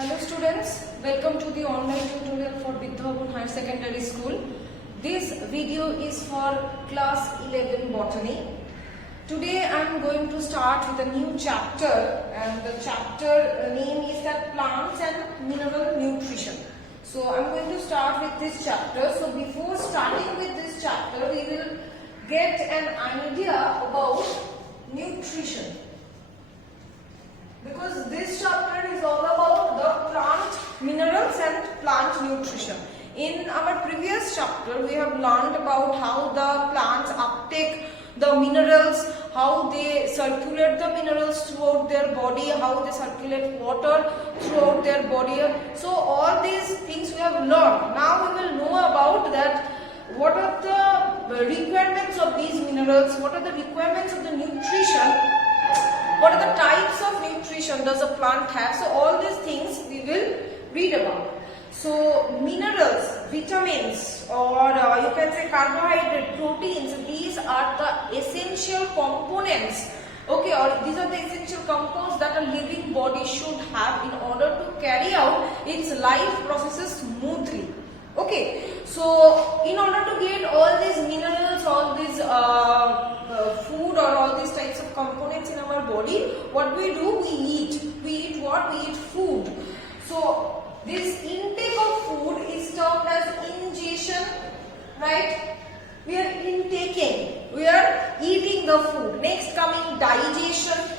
Hello students, welcome to the online tutorial for Vidya Higher Secondary School. This video is for class 11 botany. Today I am going to start with a new chapter, and the chapter name is that plants and mineral nutrition. So I am going to start with this chapter. So before starting with this chapter, we will get an idea about nutrition. Because this chapter is all about the plant minerals and plant nutrition. In our previous chapter, we have learned about how the plants uptake the minerals, how they circulate the minerals throughout their body, how they circulate water throughout their body. So all these things we have learned. Now we will know about that. What are the requirements of these minerals? What are the requirements of the nutrition? What are the types of nutrition does a plant have? So all these things we will read about. So minerals, vitamins, or you can say carbohydrate, proteins, these are the essential components. Okay, or these are the essential compounds that a living body should have in order to carry out its life processes smoothly. Okay, so in order to get all these minerals, all these food or all these types of components in our body, what we do, we eat. We eat what? We eat food. So this intake of food is termed as ingestion, right? We are intaking, we are eating the food. Next coming digestion,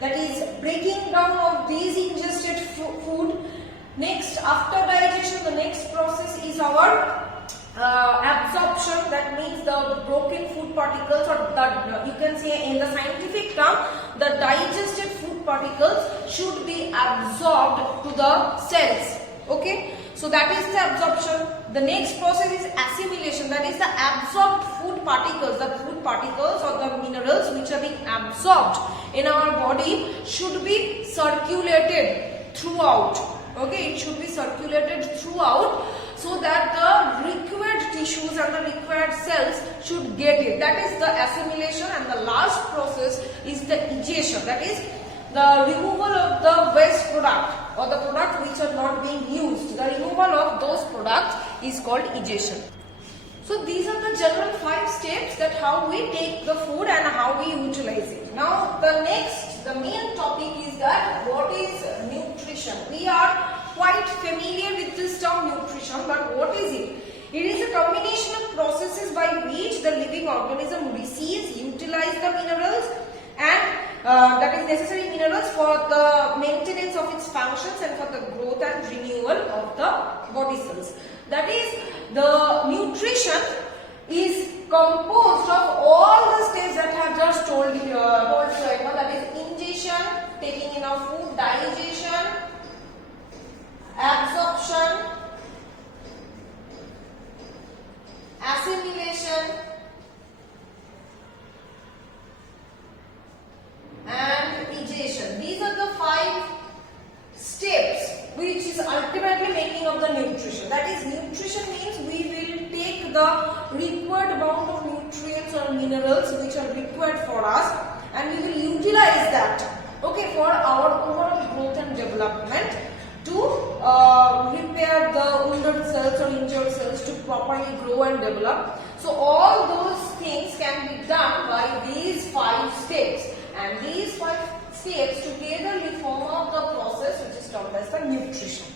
that is breaking down of these ingested food. Next, after digestion, the next process is our absorption. That means the broken food particles, or the, you can say in the scientific term, the digested food particles should be absorbed to the cells. Okay, so that is the absorption. The next process is assimilation. That is the absorbed food particles. The food particles or the minerals which are being absorbed in our body should be circulated throughout. Okay, it should be circulated throughout so that the required tissues and the required cells should get it. That is the assimilation, and the last process is the egestion. That is the removal of the waste product or the products which are not being used. The removal of those products is called egestion. So these are the general 5 steps that how we take the food and how we utilize it. Now the main topic is that what is nutrition. We are quite familiar with this term nutrition, but what is it? It is a combination of processes by which the living organism receives, utilizes the minerals and that is necessary minerals for the maintenance of its functions and for the growth and renewal of the body cells. That is, the nutrition is composed of all the steps that I have just told you. That is ingestion, taking in of food, digestion, absorption, assimilation, and egestion. These are the 5 steps which is ultimately making up the nutrition. That is, nutrition means we will take the required amount of nutrients or minerals which are required for us, and we will utilize that, okay, for our overall growth and development, to repair the wounded cells or injured cells to properly grow and develop. So all those things can be done by these 5 steps, and these 5 steps together form up the process which is termed as the nutrition.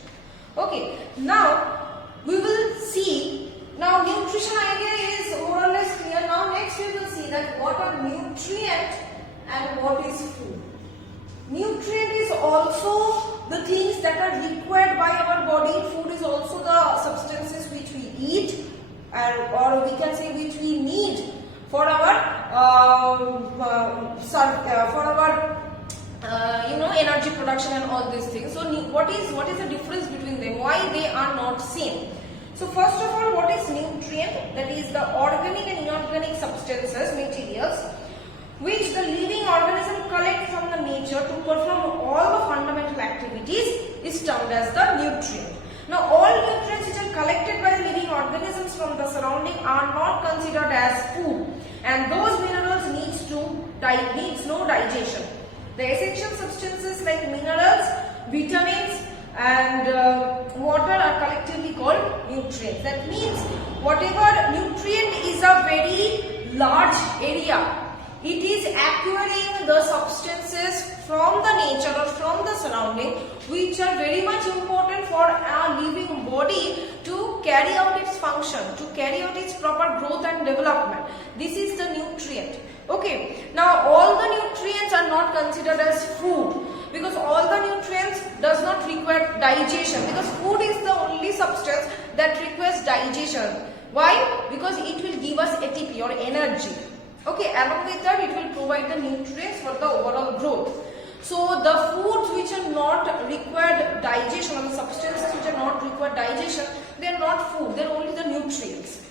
Okay, now we will see. Now nutrition idea is more or less clear. Now next we will see that what are nutrient and what is food. Nutrient is also the things that are required by our body. Food is also the substances which we eat, or we can say which we need for our energy production and all these things. So what is the difference between them? Why they are not same? So first of all, what is nutrient? That is the organic and inorganic substances, materials, which the living organism collect from the nature to perform all the fundamental activities is termed as the nutrient. Now all nutrients which are collected by the living organisms from the surrounding are not considered as food, and those minerals needs no digestion. The essential substances like minerals, vitamins, and water are collectively called nutrients. That means whatever nutrient is a very large area, it is acquiring the substances from the nature or from the surrounding, which are very much important for our living body to carry out its function, to carry out its proper growth and development. This is the nutrient. Okay, now all the nutrients are not considered as food, because all the nutrients does not require digestion, because food is the only substance that requires digestion. Why? Because it will give us ATP or energy. Okay, along with that it will provide the nutrients for the overall growth. So the foods which are not required digestion, or the substances which are not required digestion, they are not food, they are only the nutrients.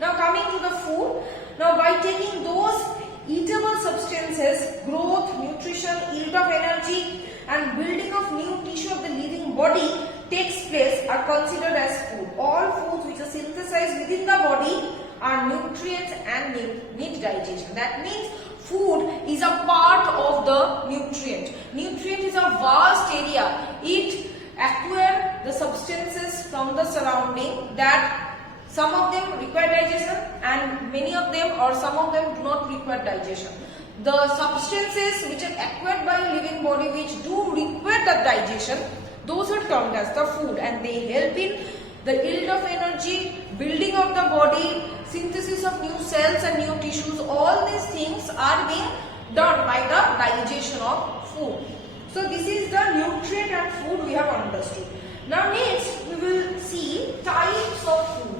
Now coming to the food, now by taking those eatable substances, growth, nutrition, yield of energy and building of new tissue of the living body takes place are considered as food. All foods which are synthesized within the body are nutrients and need digestion. That means food is a part of the nutrient. Nutrient is a vast area. It acquires the substances from the surrounding that some of them require digestion and many of them or some of them do not require digestion. The substances which are acquired by a living body which do require the digestion, those are termed as the food, and they help in the yield of energy, building of the body, synthesis of new cells and new tissues. All these things are being done by the digestion of food. So this is the nutrient and food we have understood. Now next we will see types of food.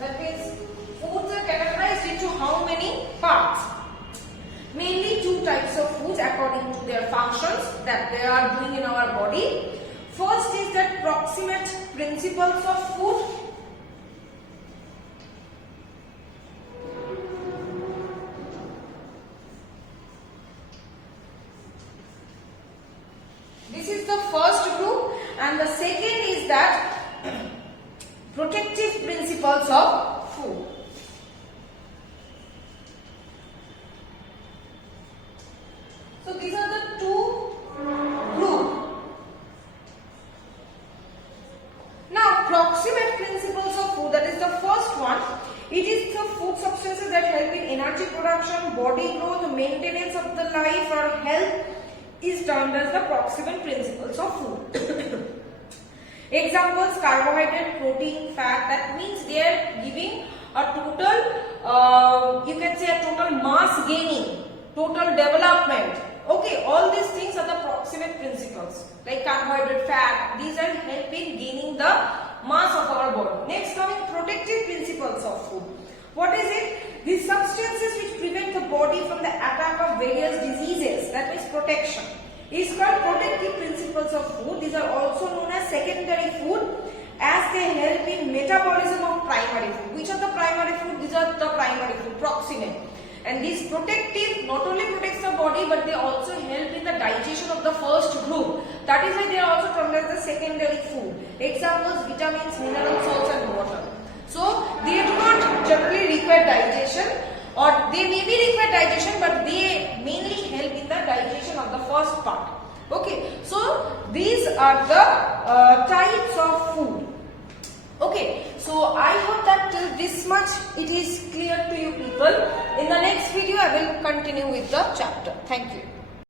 That means foods are categorized into how many parts? Mainly two types of foods according to their functions that they are doing in our body. First is the proximate principles of food. This is the first group, and the second is that protective principles of food. So these are the two groups. Now proximate principles of food, that is the first one. It is the food substances that help in energy production, body growth, maintenance of the life or health is termed as the proximate principles of food. Examples: carbohydrate, protein, fat. That means they are giving a total, you can say a total mass gaining, total development. Okay, all these things are the proximate principles like carbohydrate, fat. These are helping gaining the mass of our body. Next coming protective principles of food. What is it? These substances which prevent the body from the attack of various diseases, that means protection, is called protective principles of food. These are also known as secondary food, as they help in metabolism of primary food. Which are the primary food? These are the primary food, proximate. And these protective not only protects the body, but they also help in the digestion of the first group. That is why they are also termed as the secondary food. Examples: vitamins, mineral salts and water. So they do not generally require digestion, or they may be require digestion, but they mainly help in the digestion of the first part. Okay, so these are the types of food. Okay, so I hope that till this much it is clear to you people. In the next video I will continue with the chapter. Thank you.